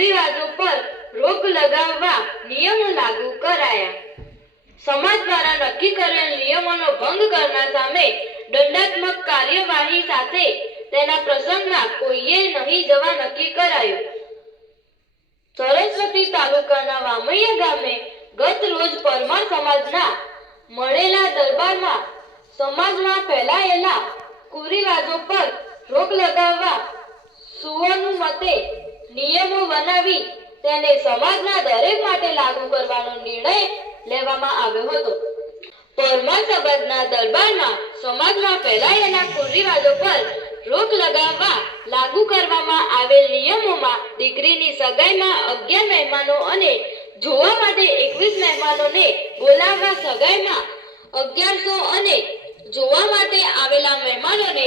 કુરિવાજો પર રોક લગાવવા નિયમો લાગુ કરાયા. સમાજ દ્વારા નક્કી કરેલ નિયમોનો ભંગ કરનાર સામે દંડાત્મક કાર્યવાહી સાથે તેના પ્રસંગમાં કોઈએ નહીં જવા નક્કી કરાયું. સરસ્વતી તાલુકાના વામૈયા ગામે ગત રોજ પરમાર સમાજના મળેલા દરબારમાં સમાજમાં ફેલાયેલા કુરિવાજો પર રોક લગાવવા સુઅનુમતે નિયમો બનાવી તેને સમાજના દરેક માટે લાગુ કરવાનો નિર્ણય લેવામાં આવ્યો હતો. પરમાર સમાજના દરબારમાં સમાજમાં ફેલાયેલા કુરિવાજો પર રોક લગાવવા લાગુ કરવામાં આવેલ નિયમોમાં દીકરીની સગાઈમાં 11 મહેમાનો અને જોવા માટે 21 મહેમાનોને બોલાવવા સગાઈમાં 1100 અને જોવા માટે આવેલા મહેમાનોને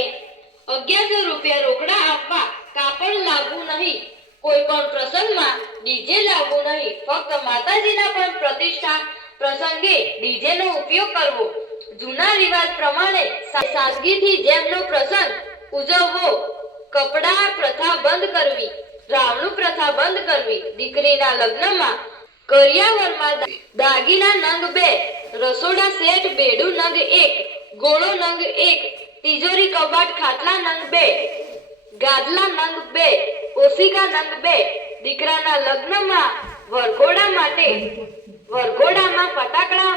1100 રૂપિયા રોકડા આપવા, કાપડ લાવવું નહીં, કોઈ પણ પ્રસંગમાં ડીજે લાવવું નહીં, ફક્ત માતાજીના પણ પ્રતિષ્ઠા પ્રસંગે ડીજેનો ઉપયોગ કરવો, જૂના રિવાજ પ્રમાણે સાદગીથી જેમનો પ્રસંગ ઉજવવો, કપડા પ્રથા બંધ કરવી, રાવણું પ્રથા બંધ કરવી, દીકરીના લગ્નમાં કરિયાવરમાં દાગીના નંગ 2, રસોડા સેટ બેડું નંગ 1, ગોળો નંગ 1, તિજોરી કબાટ ખાટલા નંગ 2, ગાદલા નંગ 2, ઓશિકા નંગ 2, દીકરાના લગ્નમાં વરઘોડામાં ફટાકડા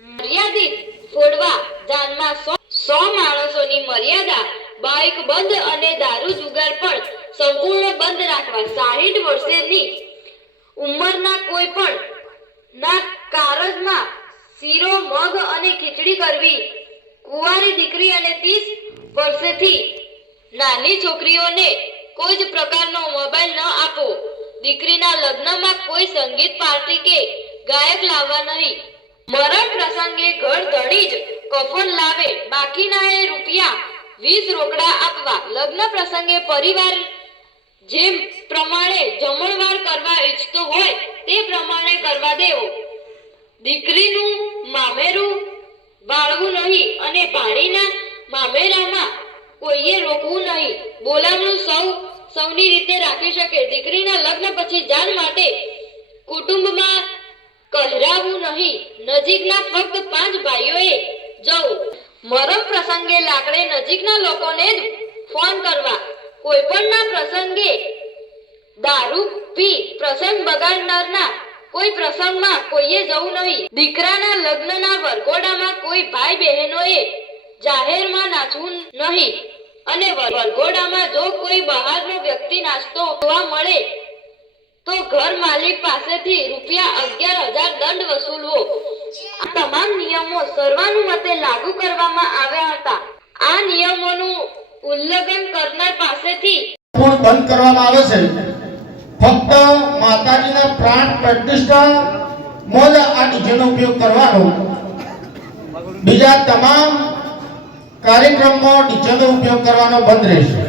મર્યાદિત ફોડવા, જાનમાં 100 માણસોની મર્યાદા, બાઇક બંધ અને દારૂ જુગાર પણ સંપૂર્ણ બંધ રાખવા, 60 વર્ષની ઉંમરના કોઈ પણ ના કારજમાં શીરો, મગ અને ખીચડી કરવી, કુંવારી દીકરી અને 30 વર્ષથી નાની છોકરીઓને કોઈ જ પ્રકારનો મોબાઈલ ન આપો, દીકરીના લગ્નમાં કોઈ સંગીત પાર્ટી કે ગાયક લાવવા નહીં, મરણ પ્રસંગે ઘર ધણી જ કફન લાવે, બાકીના રૂપિયા 20 રોકડા આપવા, લગ્ન પ્રસંગે પરિવાર જેમ પ્રમાણે જમણવાર કરવા ઈચ્છતો હોય તે પ્રમાણે કરવા દેવો, દીકરીનું મામેરું બાળવું નહીં અને ભાણીના મામેરામાં કોઈએ રોકવું નહીં, બોલાવણું સૌની રીતે રાખી શકે, દીકરીના લગ્ન પછી જાન માટે કુટુંબમાં કહેરાવું નહીં, નજીકના ફક્ત 5 ભાઈઓએ જવું, મરણ પ્રસંગે લાકડે નજીકના લોકોને જ ફોન કરવા, કોઈ પણના પ્રસંગે દારૂ પી પ્રસંગ બગાડનારના કોઈ પ્રસંગમાં કોઈએ જવું નહીં, દીકરાના લગ્નના વરઘોડામાં કોઈ ભાઈ બહેનોએ જાહેરમાં નાચવું નહીં અને વરઘોડામાં જો કોઈ બહારનો વ્યક્તિ નાચતો જોવા મળે તો ઘર માલિક પાસેથી રૂપિયા 11,000 દંડ વસૂલવો. આ તમામ નિયમો સર્વાનુમતે લાગુ કરવામાં આવ્યા હતા. આ નિયમોનું ઉલ્લંઘન કરનાર પાસેથી બંધ કરવામાં આવે છે. ફક્ત માતાજીના પ્રાણ પ્રતિષ્ઠા મોજ આ ડીજેનો ઉપયોગ કરવાનો, બીજા તમામ કાર્યક્રમમાં ડીજેનો ઉપયોગ કરવાનો બંધ રહેશે.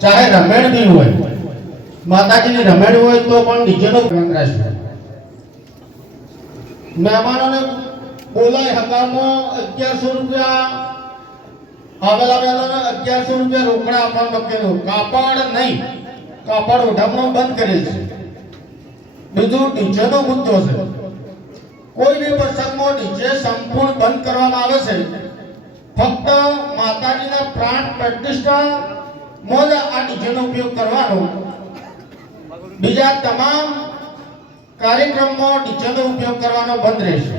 ચાહે રમેણ બી હોય, માતાજીની રમેણ હોય તો પણ ડીજેનો ઉપયોગ રહેશે. મહેમાનોને બોલાય હકામાં 1100 રૂપિયા આવેલા 1100 રૂપિયા રોકડા આપવાનું લખેલું, કાપડ નહીં, કાપડ ઓઢામણો બંધ કરેલ છે. બીજું ડીજેનો મુદ્દો છે. કોઈ બી પ્રસંગમાં ડીજે સંપૂર્ણ બંધ કરવામાં આવે છે. ફક્ત માતાજીના પ્રાણ પ્રતિષ્ઠા મોજ આ ડીજેનો ઉપયોગ કરવાનો, બીજા તમામ કાર્યક્રમમાં ડીજેનો ઉપયોગ કરવાનો બંધ રહેશે.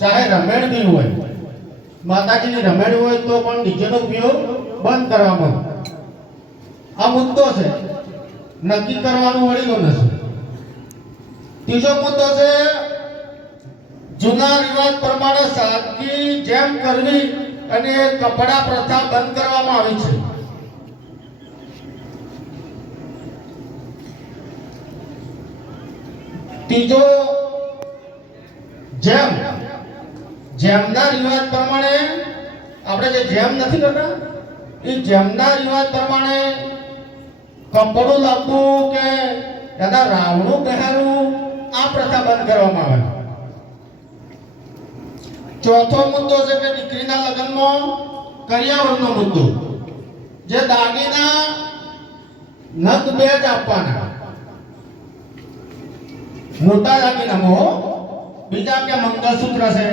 ચાહે રમેણ બી હોય, માતાજીની રમેણ હોય તો પણ ડીજેનો ઉપયોગ બંધ કરવામાં. આ મુદ્દો છે, નક્કી કરવાનું વળીલો નથી. ત્રીજો મુદ્દો છે જૂના રિવાજ પ્રમાણે સાદગી જેમ કરવી અને કપડા પ્રથા બંધ કરવામાં આવી છે. ત્રીજો જેમના રિવાજ પ્રમાણે આપણે જે જેમ નથી કરતા એ જેમના રિવાજ પ્રમાણે કપડું લાવવું કે દાદા રાવણું પહેરવું આ પ્રથા બંધ કરવામાં આવે. ચોથો મુદ્દો છે કે દીકરીના લગ્નમાં કરિયાવરનો મુદ્દો, જે દાગીના નગ 2 જ આપવાના, મોટા દાગીનામાં હો. બીજા કે મંગળસૂત્ર છે,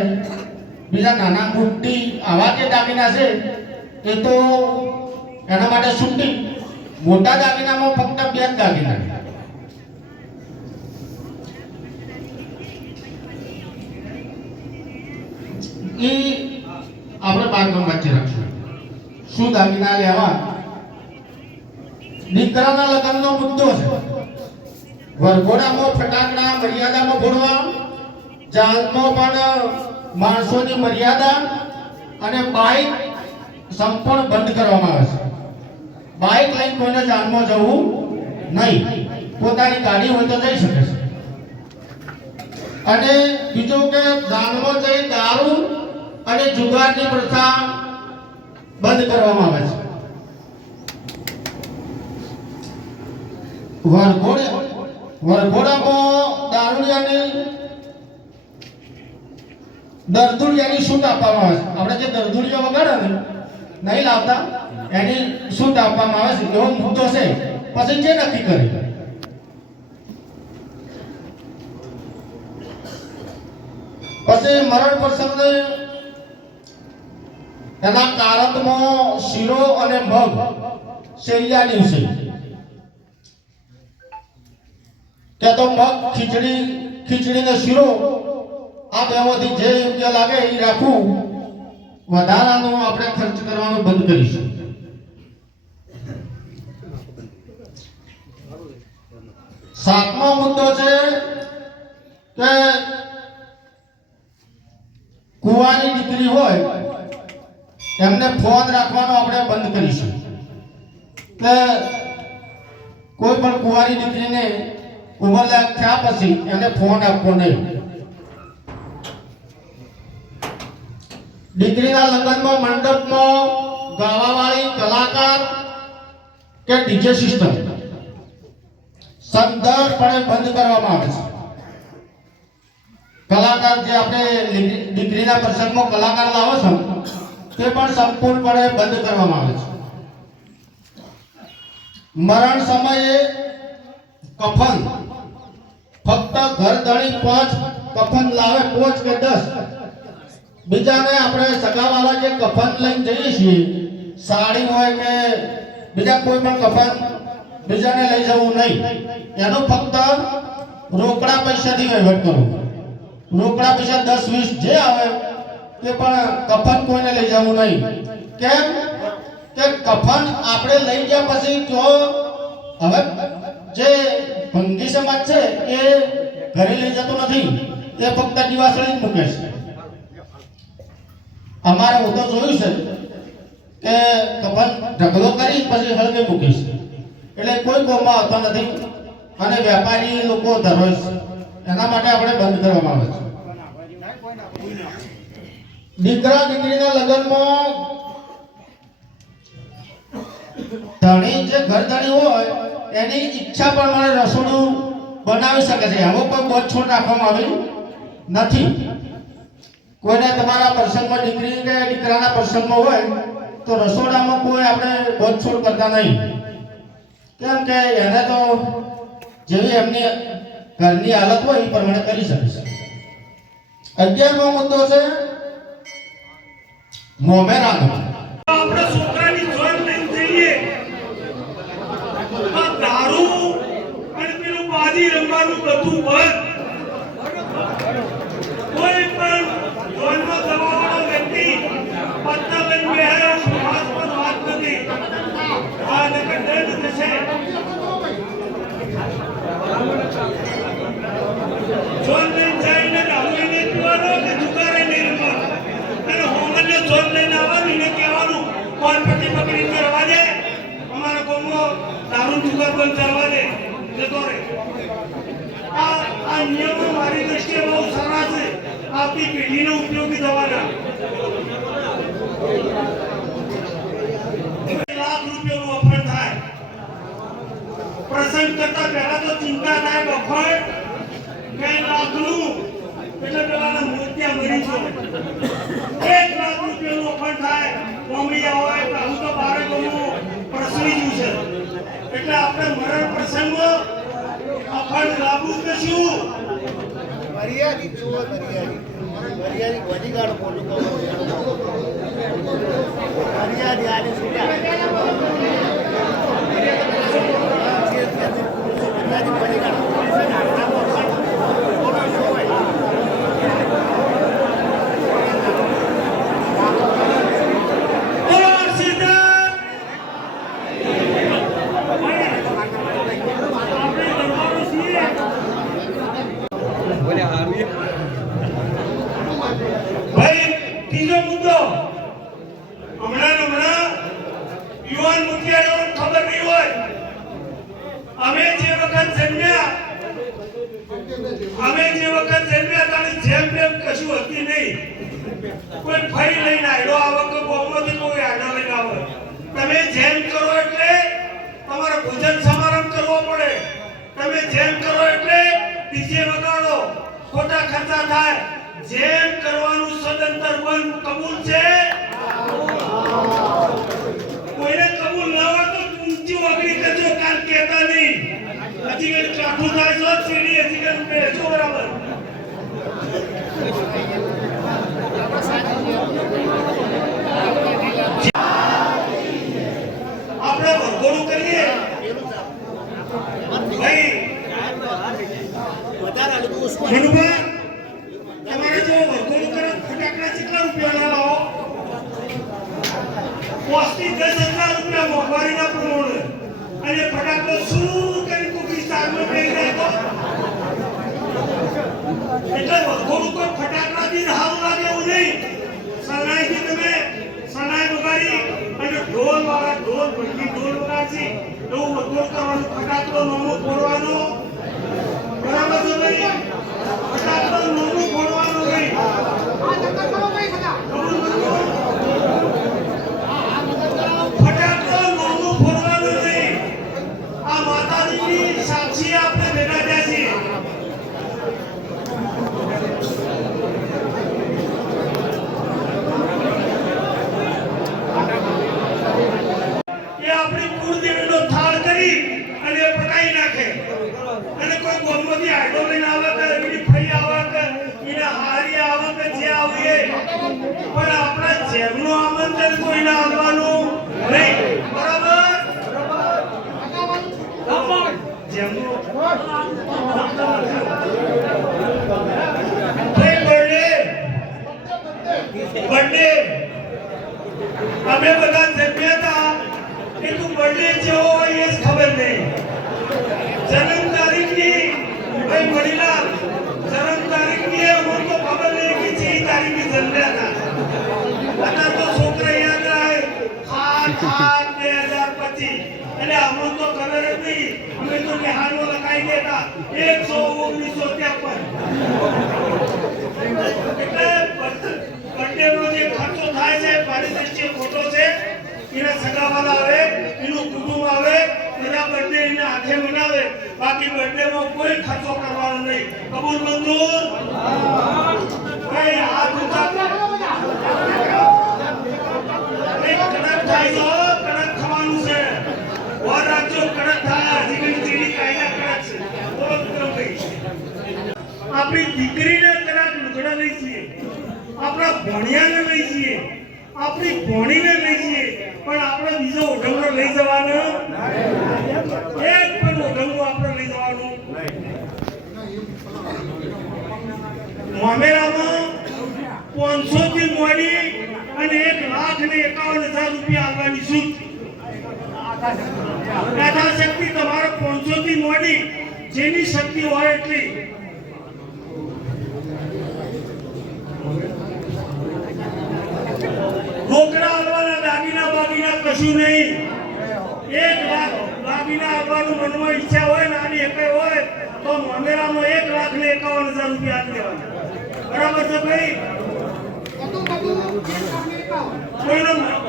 બીજા નાના બુટ્ટી, આવા જે દાગીના છે એ તો એના માટે છૂટી. મોટા દાગીનામાં ફક્ત 2 જ દાગીના. એ આપણે બાળકોને વચ્ચે રાખશું. શું દાગીના લેવા? દીકરાના લગ્નનો મુદ્દો છે. વરઘોડામાં ફટાકડા મર્યાદામાં ફોડવા, જાનમાં પણ માણસોની મર્યાદા અને બાઇક સંપૂર્ણ બંધ કરવામાં આવે છે. બાઇક લઈને કોઈને જાનમાં જવું નહીં. પોતાની ગાડી હોય તો જઈ શકે છે. અને બીજું કે જાનમાં જઈ દારૂ અને જુગારની પ્રથા બંધ કરવામાં આવે છે. વરઘોડામાં દારૂડિયાની દરદુડિયાની છૂટ આપવામાં આવે છે. આપણે જે દરદુડિયા વગાડે ને નહીં લાવતા એની છૂટ આપવામાં આવે છે. એવો મુદ્દો છે. પછી જે નક્કી કરે. પછી મરણ પ્રસંગે એના કારતમાં શીરો અને મગ શેરિયા દિવસે કે તો મગ ખીચડી ને શીરો આ બેમાંથી જે યોગ્ય લાગે એ રાખવું. વધારાનો આપણે ખર્ચ કરવાનો બંધ કરીશું. સાતમો મુદ્દો છે કે કુંવારી દીકરી હોય એમને ફોન રાખવાનો આપણે બંધ કરીશું. કે કોઈ પણ કુંવારી દીકરીને ઉંમરલાયક થયા પછી એને ફોન આપવો નહીં. દીકરીના લગ્નમાં મંડપમાં ગાવાવાળી કલાકાર કે ડીજે સિસ્ટમ સંપૂર્ણપણે બંધ કરવામાં આવે છે. કલાકાર જે આપણે દીકરીના પ્રસંગમાં કલાકાર લાવો છો તે પણ સંપૂર્ણપણે બંધ કરવામાં આવે છે. મરણ સમયે કફન ફક્ત ઘરધણી 5 કફન લાવે, 5 કે 10. બીજાને આપણે સગાવાળા જે કફન લઈને જઈએ છીએ, સાડી હોય કે બીજા કોઈ પણ કફન બીજાને લઈ જવું નહીં. એનો ફક્ત રોકડા પૈસાથી વહીવટ કરવો. રોકડા પૈસા 10-20 જે આવે તે પણ કફન કોઈને લઈ જવું નહીં. કેમ કે કફન આપણે લઈ ગયા પછી જો હવે જે ભંગી સમાજ છે એ ઘરે લઈ જતો નથી, એ ફક્ત દિવાસળી જ મૂકે છે. અમારે હું તો જોયું છે કે કફન ઢગલો કરી પછી હળગે મૂકે છે. એટલે કોઈ ગોમાં આવતો નથી અને વેપારી લોકો ધરોય છે. એના માટે આપણે બંધ કરવામાં આવે છે. દીકરા દીકરીના લગ્નમાં ધણી જે ઘર ધણી હોય એની ઈચ્છા પ્રમાણે રસોડું બનાવી શકે છે. આવો કોઈ બોધછોડ રાખવામાં આવી નથી. કોઈને તમારા પ્રસંગમાં દીકરી કે દીકરાના પ્રસંગમાં હોય તો રસોડામાં કોઈ આપણે બોધછોડ કરતા નહીં. કેમ કે એને તો જેવી એમની ઘરની હાલત હોય એ પ્રમાણે કરી શકે છે. 11મો મુદ્દો છે મોમેરાનો. આપણે છોકરાની જોન લઈને જઈએ આ દારૂ અને પેલું બાજી રમવાનું બધું બંધ. કોઈ પણ જોનમાં જવાવાળો વ્યક્તિ પત્તા લઈને બેહે હાથમાં વાત નથી. આ નકર દંડ થશે. જોન લઈને જઈને દારૂ એને પીવાનો કે જુગારે નહીં રમવાનો. અને હોમને જોન લઈને આવવાનું એને કહેવાનું કોણ પકડી કરવા દે, અમારા ગામમાં દારૂ જુગાર બંધ કરવા દે, જતો રહે. આ નિયમો મારી દ્રષ્ટિએ બહુ સારા છે. આપણી પેઢીને ઉપયોગી થવાના. લાખ રૂપિયાનું વફણ થાય. પ્રસંગ કરતા પહેલા તો ચિંતા થાય વફણ કઈ લાખનું એટલે પેલાના મૂર્તિયા મરી જાય. 1 લાખ રૂપિયાનું વફણ થાય. કોમડિયા હોય તો હું તો બારે ગમું પ્રસરી ગયું છે. એટલે આપણે મરણ પ્રસંગમાં અફણ લાવવું કે શું મર્યાદિત જુઓ, મર્યાદિત બોડીગાર્ડ બોલું મર્યાદિત આને છૂટ્યા મર્યાદિત બોડીગાર્ડ ભાઈ ત્રીજો મુદ્દો હમણાં યુવાન મુખિયાઓને ખબર નહીં હોય અમે જે વખત જન્મ્યા તાણી જેમ તેમ કશું હતી નહીં. કોઈ ફરી લઈને આવ્યો આ વખત બોમ્બથી કોઈ આડા લઈને આવે. તમે જેમ કરો એટલે તમારે ભોજન સમારંભ કરવો પડે. તમે જેમ કરો એટલે ડીજે વગાડો, ખોટા ખર્ચા થાય. જેમ કરવાનું સદંતર બંધ કબૂલ છે. કોઈને કબૂલ ન હોય તો ઊંચી વગડી કરજો, કાલ કહેતા નહીં. હજી કઈ કાઠું થાય તો સીડી હજી કઈ બેસો બરાબર. આપણે વરઘોડું કરીએ ભાઈ મનુભા, તમારે જો વરઘોડું કરે ફટાકડા કેટલા રૂપિયા લાવો? 5 થી 10,000 રૂપિયા મોંઘવારીના પ્રમાણે. અને ફટાકડો શું કરી કોકી સાગમાં બેસી જાય એટલે વરઘોડું કોઈ ફટાકડાથી હાવ લાગે એવું નહીં. સનાઈથી તમે સનાઈ વગાડી અને ઢોલ ભડકી ઢોલ વગાડશી એવું વરઘોડું કરવાનું. ફટાકડો નાનો ફોડવાનો, બરાબર છે ભાઈ? ફટાકડો નાનો ફોડવાનો નહીં. ફટાકડો નાનો ફોડવાનો નહીં. આ માતાજીની સાક્ષી આપણે ભેગા થયા છીએ. એ આપણી કુળદેવીનો થાળ કરી અને પકાઈ નાખે. અને કોઈ ગોમતી આડો લઈને આવે કે એની ફઈ આવે કે એના હારી આવે કે જે આવે પણ આપણા જેમનું આમંત્રણ કોઈને આવવાનું નહીં. બરાબર? જેમનું બર્થડે અમે બધા જમ્યા હતા કે તું બર્થડે જેવો હોય એ જ ખબર નહીં. જન્મ તારીખની ભાઈ મણીલાલ જન્મ તારીખની અમને તો ખબર નહીં કે જે તારીખે જન્મ્યા હતા. અત્યારે તો છોકરા યાદ રહે 8/8/2025 એટલે અમને તો ખબર જ નહીં. અમે તો નિહાળમાં લખાઈ દેતા 100/1953. એટલે બર્થડેનો જે ખર્ચો થાય છે મારી દ્રષ્ટિએ ખોટો છે. એના સગાવાલા આવે, એનું કુટુંબ આવે, એના બર્થડે એના હાથે મનાવે. બાકી બર્થડેમાં કોઈ ખર્ચો કરવાનો નહીં. કબૂલ મંજૂર? ભાઈ હાથ ઉઠા કડક થાય તો કડક ખાવાનું છે. વાર રાખજો, કડક થાય. હજી કઈ ચીડી કાયદા કડક છે. બોલો વિક્રમભાઈ, આપણી દીકરીને કદાચ લુગડા લઈ છીએ, આપણા ભણિયાને લઈ છીએ, આપણી ભણીને લઈ છીએ, પણ આપણે બીજો ઓઢમણો લઈ જવાનો એક પણ ઓઢમણો આપણે લઈ જવાનું. મામેરામાં 500 થી મોડી અને 1,51,000 રૂપિયા આવવાની છૂટ. યથાશક્તિ તમારે 500 થી મોડી જેની શક્તિ હોય એટલી. રોકડા આવવાના, દાગીના બાગીના કશું નહીં. 1 લાખ દાગીના આવવાનું મનમાં ઈચ્છા હોય ને આની એકે હોય તો મંદિરામાં 1,51,000 રૂપિયા આપી દેવાના. બરાબર છે ભાઈ?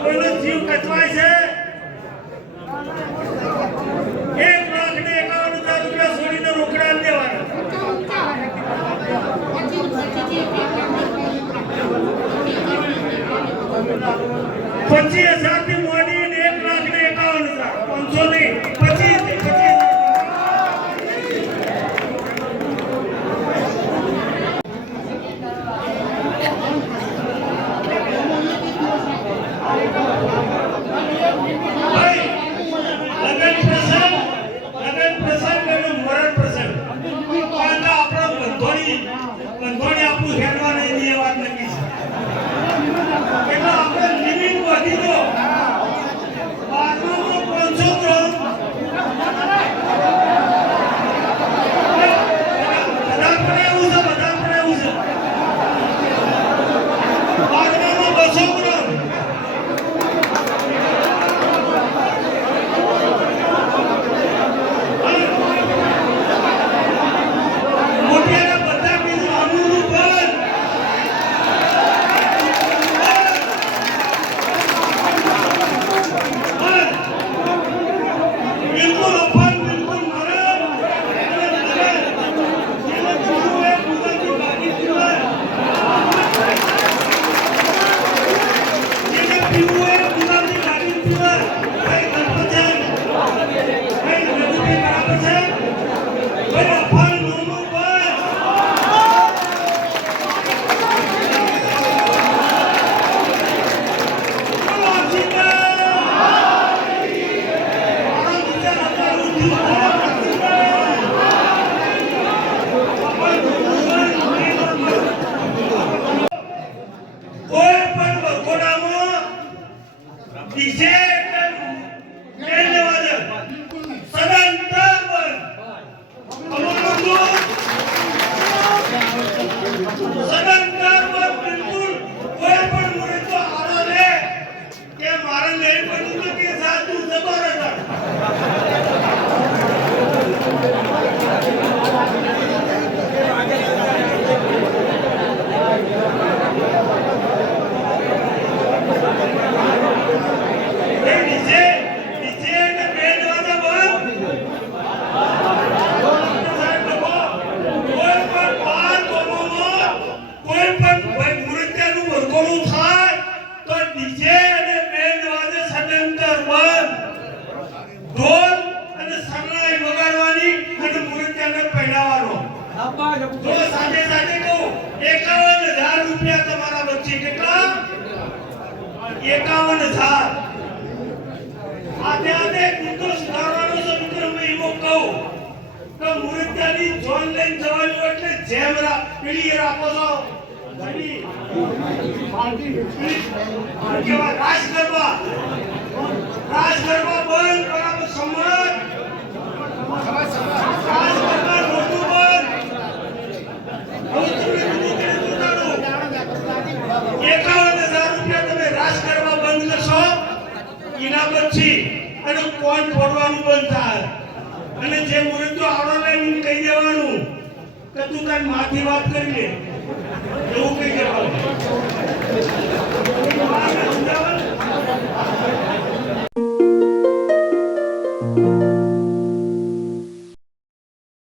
કોઈનો જીવ કચવાય છે? 1,51,000 રૂપિયા છોડીને રોકડા આપી દેવાના. 25,000 થી મોડી 1,51,000. 500 નહીં, 25,000. બરાબર છે ભાઈ અફાણ નોનું બંધ કોઈ પણ વખોડામાં ડીજે સાથે સાથે કહું 51,000 રૂપિયા તમારા વચ્ચે કેટલા 51,000 આધે મિત્રો સુધારવાનો છે મિત્રો મેં એવો કહું કે મુરત્યાની જોન લઈને જવાનું એટલે જેમ પેલી રાખો છો ઘણી કેવા રાજ ગરબા બંધ બરાબર સમજ રાજ ગરબા નોટું બંધ હવે તમને બીજું કરે જોતાડું 51,000 રૂપિયા તમે રાજ ગરબા બંધ કરશો એના પછી અને કોણ ફોડવાનું બંધ થાય અને જે મુરતો આવડો લઈને કહી દેવાનું કે તું તારી માથી વાત કરી લે એવું કહી દેવાનું